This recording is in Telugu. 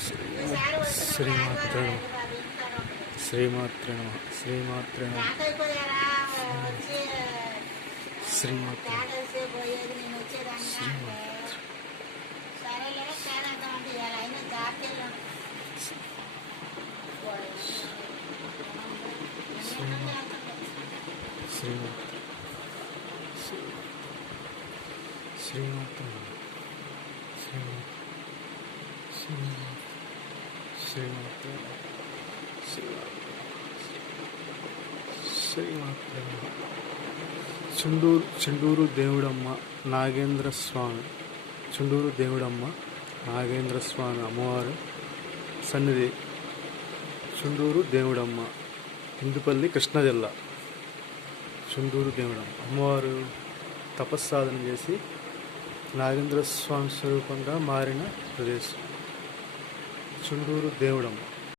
శ్రీమాత్రే నమః శ్రీమాత్రే నమః శ్రీమాత్రే నమః శ్రీమాత్రే శ్రీమాత్రే శ్రీమాత్రే శ్రీమాత్రే చుండూరు దేవుడమ్మ నాగేంద్ర స్వామి చుండూరు దేవుడమ్మ నాగేంద్ర స్వామి అమ్మవారు సన్నిధి చుండూరు దేవుడమ్మ హిందుపల్లి కృష్ణా జిల్లా చుండూరు దేవుడమ్మ అమ్మవారు తపస్సాధన చేసి నాగేంద్ర స్వామి స్వరూపంగా మారిన ప్రదేశం చుండూరు దేవుడమ్మ.